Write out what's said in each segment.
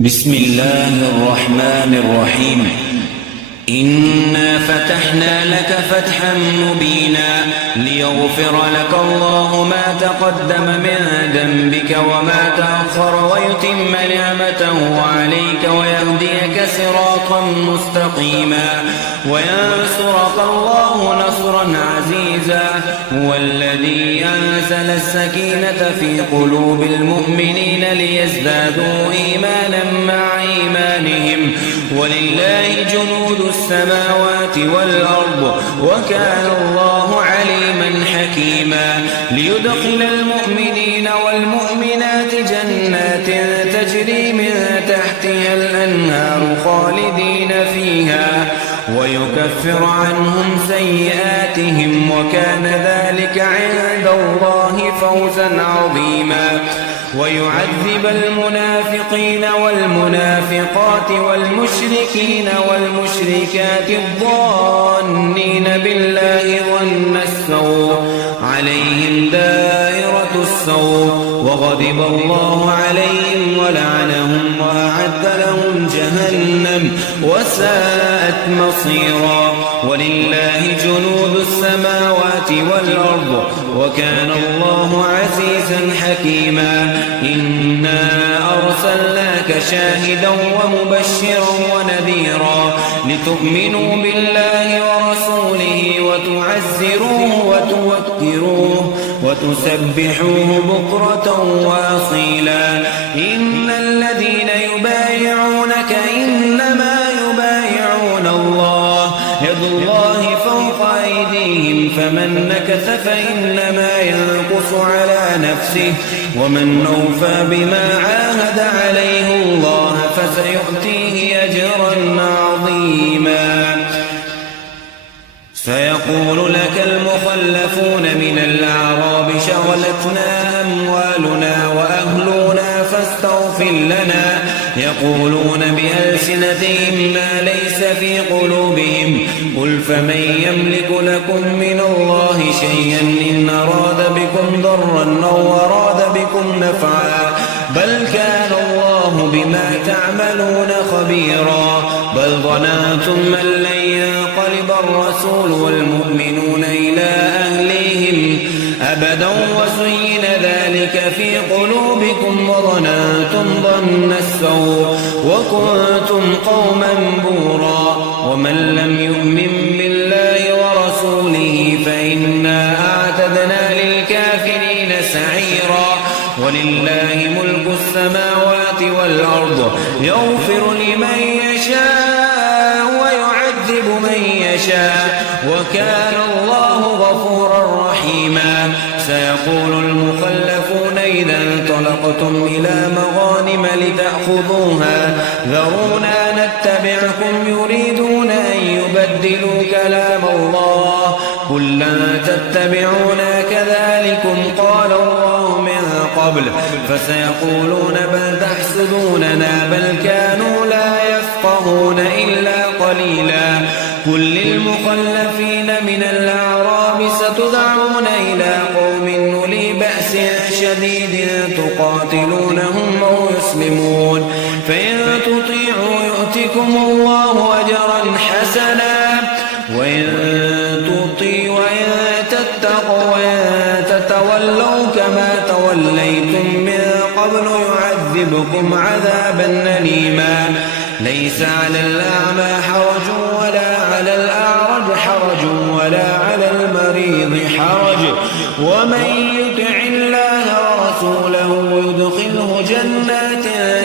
بسم الله الرحمن الرحيم. إنا فتحنا لك فتحا مبينا ليغفر لك الله ما تقدم من ذنبك وما تأخر ويتم نعمته عليك ويهديك صراطا مستقيما وينصرك الله نصرا عزيزا. هو الذي أنزل السكينة في قلوب المؤمنين ليزدادوا إيمانا مع إيمانهم ولله جنود السماوات والأرض وكان الله عليما حكيما. ليدخل المؤمنين والمؤمنات جنات تجري من تحتها الأنهار خالدين فيها ويكفر عنهم سيئاتهم وكان ذلك عند الله فوزا عظيما. ويعذب المنافقين والمنافقات والمشركين والمشركات الظانين بالله ظن السوء عليهم دائرة السوء وغضب الله عليهم ولعنهم وأعد لهم جهنم وساءت مصيرا. ولله جنود السماوات والأرض وكان الله عزيزا حكيما. إنا أرسلناك شاهدا ومبشرا ونذيرا لتؤمنوا بالله ورسوله وتعزروه وتوكروه وتسبحوه بكرة وأصيلا. إن الذين يبايعونك إنما يبايعون الله يد الله فوق أيديهم فمن نكث فإنما ينكث على نفسه ومن أوفى بما عاهد عليه الله فسيؤتيه أجرا عظيما. سيقول لك المخلفون من الأعراب شغلتنا أموالنا وأهلنا فاستغفر لنا يقولون بألسنتهم ما ليس في قلوبهم قل فمن يملك لكم من الله شيئا إن أراد بكم ضرا أو أراد بكم نفعا بل كان الله بما تعملون خبيرا. بل ظننتم أن لن ينقلب الرسول والمؤمنون إلى أهليهم أبدا وزين ذلك في قلوبكم وظننتم ظن السوء وكنتم قوما بورا. ومن لم يؤمن بالله ورسوله فإنا أعتدنا للكافرين سعيرا. ولله ملك السماوات والأرض يغفر لمن يشاء ويعذب من يشاء وكان الله غفورا رحيما. سيقول المخلفون إذا انطلقتم إلى مغانم لتأخذوها ذرونا نتبعكم يريدون أن يبدلوا كلام الله قل لن تتبعونا كذلكم قال الله من قبل فسيقولون بل تحسدوننا بل كانوا لا يفقهون إلا قليلا. قل للمخلفين من الأعراب ستدعون إلى قوم أولي بأس شديد تقاتلونهم أو يسلمون فإن تطيعوا يؤتكم الله أجرا حسنا وإن تتقوا وإن تتولوا كما توليتم من قبل يعذبكم عذابا أليما. ليس على الأعمى حرج ولا على الأعرج حرج ولا على المريض حرج ومن يطع الله ورسوله يدخله جنات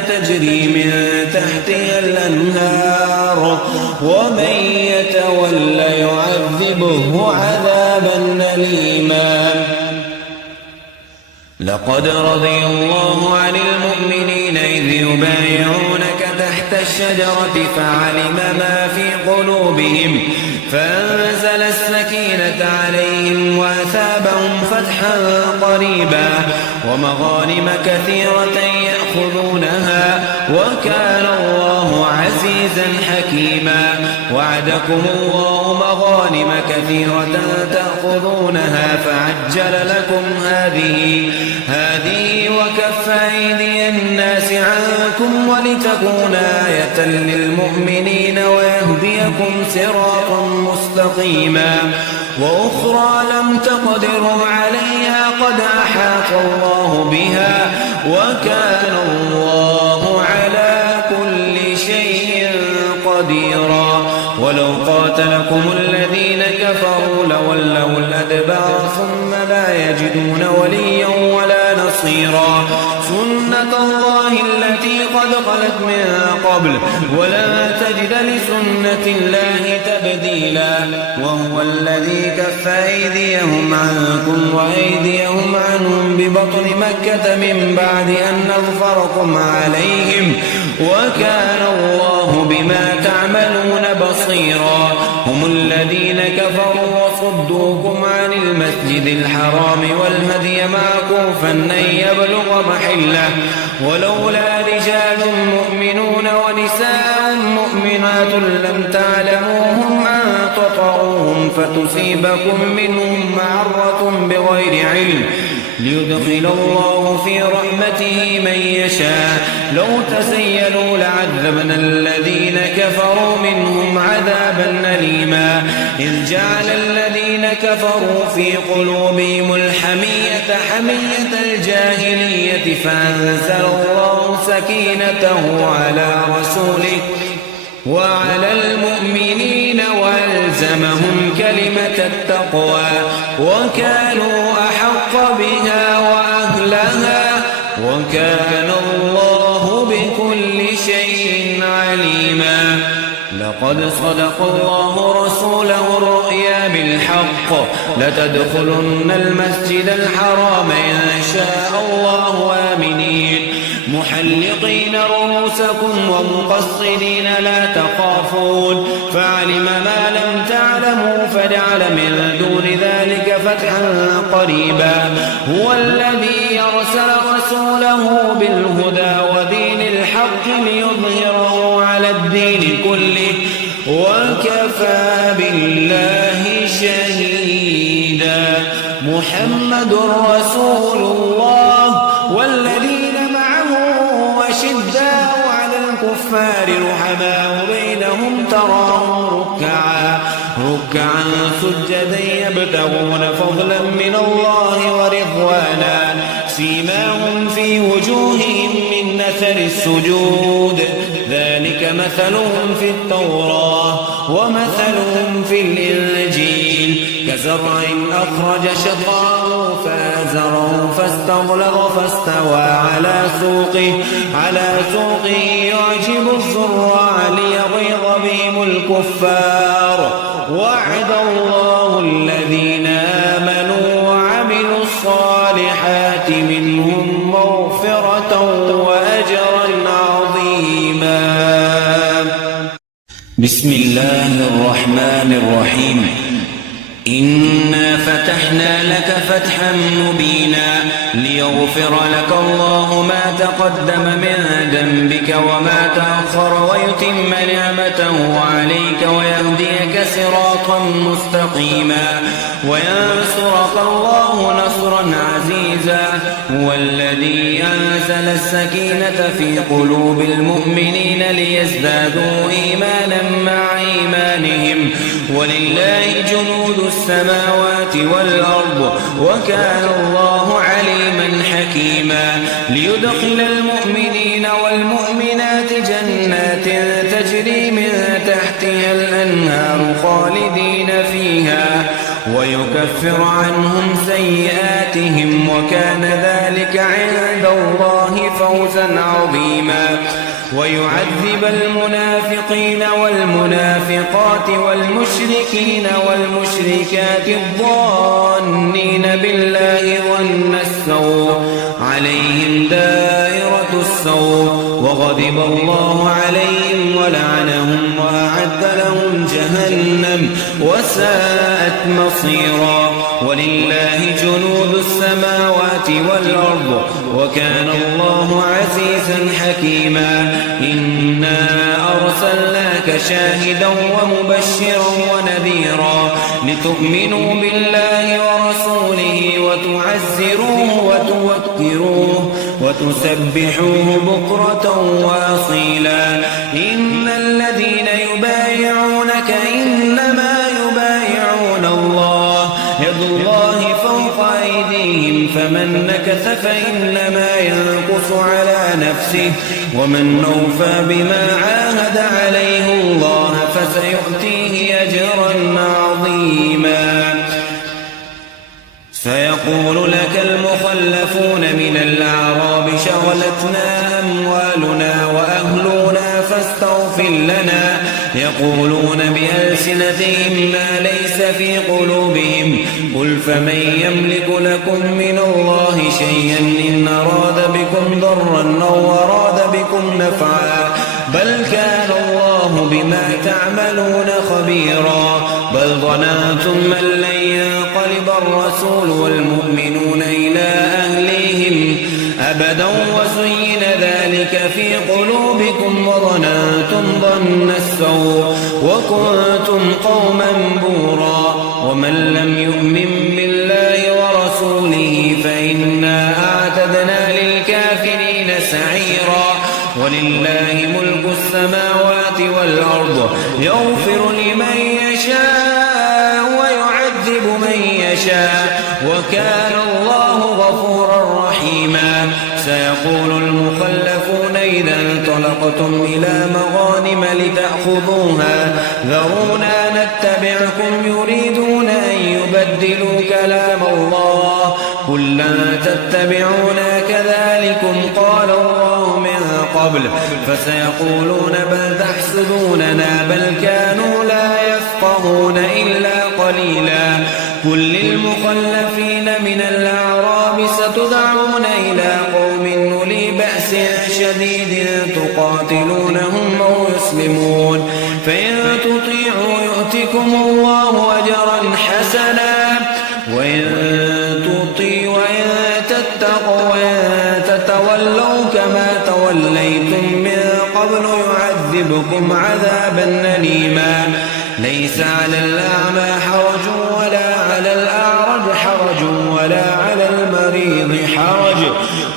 تجري من تحتها الأنهار ومن يتول يعذبه عذابا أليما. لقد رضي الله عن المؤمنين إذ يبايعونك تحت الشجرة فعلم ما في قلوبهم فأنزل السكينة عليهم وأثابهم فتحا قريبا ومغانم كثيرة يأخذونها وكان الله عزيزا عزيزا حكيما. وعدكم الله مغانم كثيرة تأخذونها فعجل لكم هذه وكف أيدي الناس عنكم ولتكون آية للمؤمنين ويهديكم صراطا مستقيما. وأخرى لم تقدروا عليها قد أحاط الله بها وكان الله على كل شيء قديرا. ولو قاتلكم الذين كفروا لولوا الأدبار ثم لا يجدون وليا ولا نصيرا. سنة الله التي قد خلت من قبل ولا تجد لسنة الله تبديلا. وهو الذي كف أيديهم عنكم وأيديهم عنهم ببطن مكة من بعد أن أظفركم عليهم وكان الله بما تعملون بصيرا. هم الذين كفروا وصدوكم عن المسجد الحرام والهدي معكوفا أن يبلغ محله ولولا رجال مؤمنون ونساء مؤمنات لم تعلموهم أن تطعوهم فتصيبكم منهم معرة بغير علم ليدخل الله في رحمته من يشاء. لو تسيلوا لعذبنا الذين كفروا منهم عذابا أليما. إذ جعل الذين كفروا في قلوبهم الحمية حمية الجاهلية فأنزل الله سكينته على رسوله وعلى المؤمنين وألزمهم كلمة التقوى وكانوا أحق بها وأهلها وكان الله بكل شيء عليما. لقد صدق الله رسوله الرؤيا بالحق لتدخلن المسجد الحرام إن شاء الله آمنين محلقين رؤوسكم ومقصرين لا تخافون فعلم ما لم تعلموا فجعل من دون ذلك فتحا قريبا. هو الذي أرسل رسوله بالهدى ودين الحق ليظهره على الدين كله وكفى بالله شهيدا. محمد رسول الله والذين أشداء على الكفار رحماء بينهم تراهم ركعا سجدا يبتغون فضلا من الله ورضوانا سيماهم في وجوههم من أثر السجود ذلك مثلهم في التوراة ومثلهم في الإنجيل كزرع أخرج شطأه فآزره فاستغلظ فاستوى على سوقه يعجب الزراع ليغيظ بهم الكفار. وعد الله الذين آمنوا وعملوا الصالحات منهم مغفرة وأجرا عظيما. بسم الله الرحمن الرحيم. إنا فتحنا لك فتحا مبينا ليغفر لك الله ما تقدم من ذنبك وما تأخر ويتم نعمته عليك ويهديك صراطا مستقيما وينصرك الله نصرا عزيزا. هو الذي أنزل السكينة في قلوب المؤمنين ليزدادوا إيمانا مع إيمانهم ولله جنود السماوات والأرض وكان الله عليما حكيما. ليدخل المؤمنين والمؤمنات جنات تجري من تحتها الأنهار خالدين فيها ويكفر عنهم سيئاتهم وكان ذلك عند الله فوزا عظيما. ويعذب المنافقين والمنافقات والمشركين والمشركات الظانين بالله ظن السوء عليهم دائرة السوء وغضب الله عليهم ولعنهم وأعد لهم جهنم وساءت مصيرا. ولله جنود السماوات والأرض وكان الله عزيزا حكيما. إنا أرسلنا شاهدا ومبشرا ونذيرا لتؤمنوا بالله ورسوله وتعزروه وتوكروه وتسبحوه بكرة وأصيلا. إن الذين يبايعونك إنما يبايعون الله يد الله فوق أيديهم فمن نكث فإنما ينكث على نفسه ومن أوفى بما عاهد عليه الله فسيؤتيه أجرا عظيما. سيقول لك المخلفون من الأعراب شغلتنا أموالنا وأهلنا فاستغفر لنا يقولون بألسنتهم ما ليس في قلوبهم قل فمن يملك لكم من الله شيئا إن أراد بكم ضرا أو أراد بكم نفعا بل كان الله بما تعملون خبيرا. بل ظننتم أن لن ينقلب الرسول والمؤمنون إلى أهليهم أبدا وزين ذلك في قلوبكم وظننتم ظن السوء وكنتم قوما بورا. ومن لم يؤمن بالله ورسوله فإنا أعتدنا للكافرين سعيرا. ولله ملك السماوات والأرض يغفر لمن يشاء ويعذب من يشاء وكان الله غفورا رحيما. سيقول المخلفون إذا انطلقتم إلى مغانم لتأخذوها ذرونا نتبعكم يريدون أن يبدلوا كلام الله قل لن تتبعونا كذلكم قال الله من قبل فسيقولون بل تحسدوننا بل كانوا لا يفقهون إلا قليلا. قل للمخلفين من الأعراب ستدعون إلى قوم أولي بأس شديد تقاتلونهم أو يسلمون فإن تطيعوا يؤتكم الله أجرا حسنا وإن تتقوا وإن تتولوا كما توليتم من قبل يعذبكم عذابا أليما. ليس على الأعمى حرج ولا على الأعرج حرج ولا على المريض حرج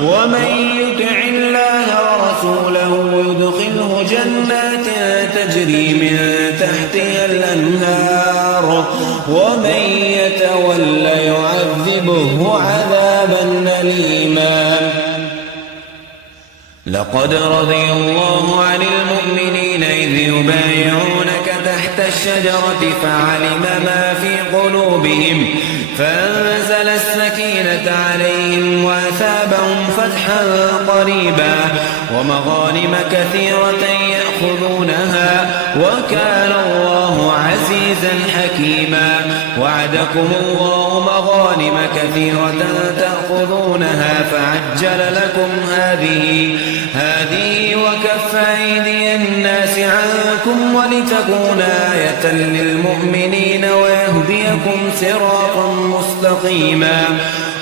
ومن يطع الله ورسوله يدخله جنات تجري من تحتها الأنهار ومن يتول يعذبه عذابا أليما. لقد رضي الله عن المؤمنين إذ يبايعونك تحت الشجرة فعلم ما في قلوبهم فأنزل السكينة عليهم وأثابهم فتحا قريبا ومغانم كثيرة يأخذونها وكان الله عزيزا حكيما. وعدكم الله مغانم كثيرة تأخذونها فعجل لكم هذه وكف أيدي الناس عنكم ولتكون آية للمؤمنين ويهديكم صراطا مستقيما.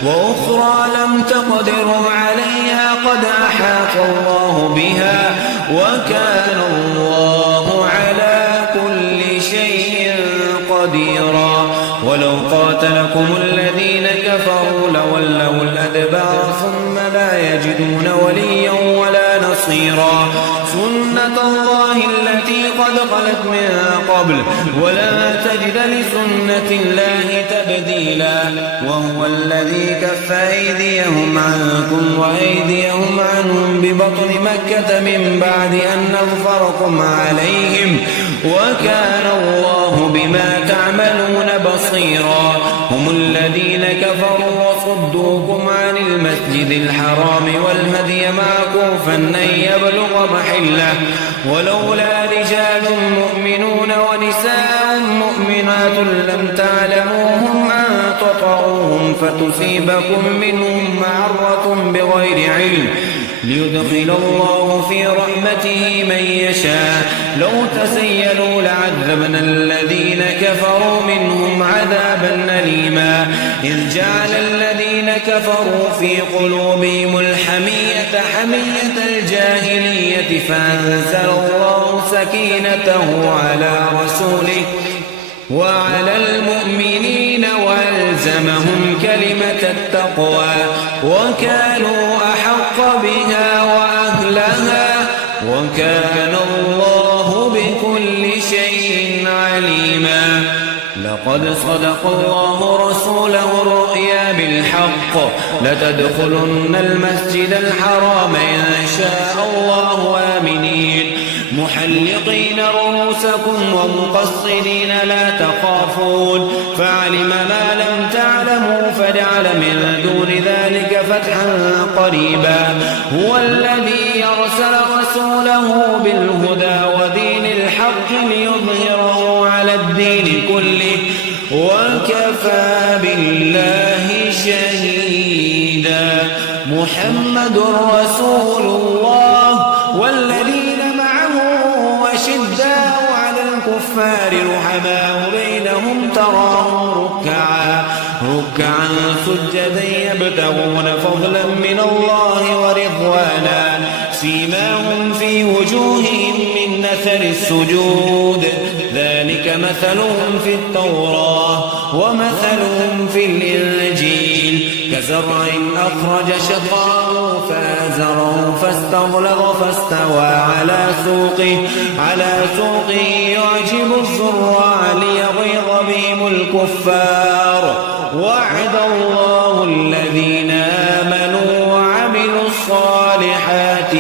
وأخرى لم تقدروا عليها قد أحاط الله بها وكان الله على كل شيء قديرا. ولو قاتلكم الذين كفروا لولوا الأدبار ثم لا يجدون وليا ولا نصيرا. سنة الله التي قد خلت من قبل ولا تجد لسنة الله تبديلا. وهو الذي كف أيديهم عنكم وأيديهم عنهم ببطن مكة من بعد أن أظفركم عليهم وكان الله بما تعملون بصيرا. هم الذين كفروا وصدوكم عن المسجد الحرام والهدي معكوفا أن يبلغ محله ولولا رجال مؤمنون ونساء مؤمنات لم تعلموهم أن تطعوهم فتصيبكم منهم معرة بغير علم ليدخل الله في رحمته من يشاء. لو تسيلوا لعذبنا الذين كفروا منهم عذابا أليما. إذ جعل الذين كفروا في قلوبهم الحمية حمية الجاهلية فأنزل الله سكينته على رسوله وعلى المؤمنين وألزمهم كلمة التقوى وكانوا أحق بها وأهلها وكان الله بكل شيء عليما. لقد صدق الله رسوله الرؤيا بالحق لتدخلن المسجد الحرام إن شاء الله آمنين محلقين رؤوسكم ومقصرين لا تخافون فعلم ما لم تعلموا فجعل من دون ذلك فتحا قريبا. هو الذي أرسل رسوله بالهدى ودين الحق ليظهره على الدين كله وكفى بالله شهيدا. محمد رسول الله والذين أشداء على الكفار رحماء بينهم تراهم ركعا سجدا يبتغون فضلا من الله ورضوانا سيماهم في وجوههم من أثر السجود ذلك مثلهم في التوراة ومثلهم في الإنجيل كزرع أخرج شطأه فآزره فاستغلظ فاستوى على سوقه يعجب الزراع ليغيظ بهم الكفار. وعد الله الذين آمنوا وعملوا الصالحات